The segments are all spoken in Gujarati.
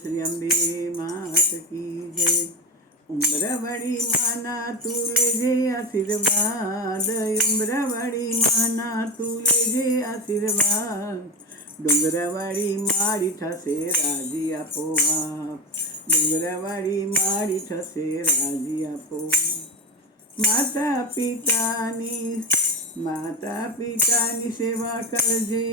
શ્રી અંબે માત કી જય। ઉમરાવાળી માના તું લેજે આશીર્વાદ, ઉમરાવાળી માના તું લેજે આશીર્વાદ। ડુંગરાવાળી મારી થશે રાજી આપોઆપ, ડુંગરાવાળી મારી થશે રાજી આપોઆપ। માતા પિતાની સેવા કરજે,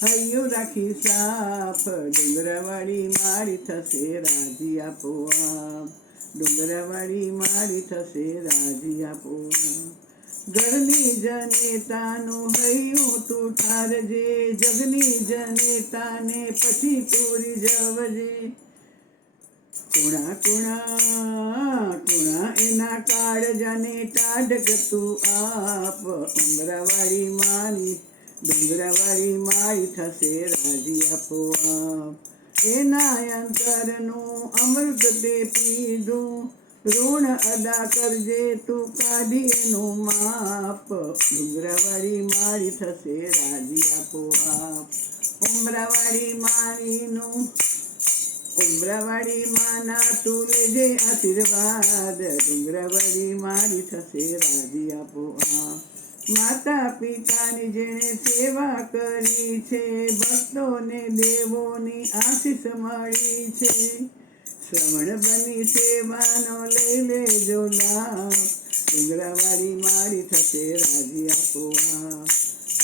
હૈયું રાખી સાફ, ડુંગરાવાળી મારી થશે રાજી આપોઆપ, ડુંગરાવાળી મારી થશે રાજી આપોઆપ। ઘરની જનેતાનું હૈયું તું ઠારજે, જગની જનેતાને પછી તોરી જવજે। કુણા કુણા કુણા એના કાળજાને ટાઢક તું આપ, ઉમરાવાળી માની ડુંગરાવાળી મારી થશે રાજી આપોઆપ। એના અંતરનું અમૃત તે પીધું, ઋણ અદા કરજે તું કાઢી એનું માપ, ડુંગરાવાળી મારી થશે રાજી આપોઆપ, ઉમરાવાળી માના તું લેજે આશીર્વાદ, ડુંગરાવાળી મારી થશે રાજી આપોઆપ। માતા પિતાની જેણે સેવા કરી છે, ભક્તોને દેવોની આશીષ મળી છે। શ્રવણ બની સેવાનો લઈ લેજો લાભ, ડુંગરાવાળી મારી થશે રાજી આપોઆપ।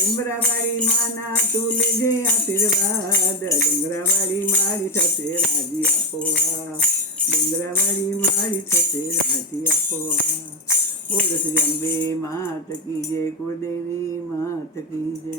ઉમરાવાળી માના તું લેજે આશીર્વાદ, ડુંગરાવાળી મારી થશે રાજી આપોઆપ, ડુંગરાવાળી મારી થશે રાજી આપોઆપ। બોલો શ્રી અંબે માત કી જય, કુળદેવી માત કી જય।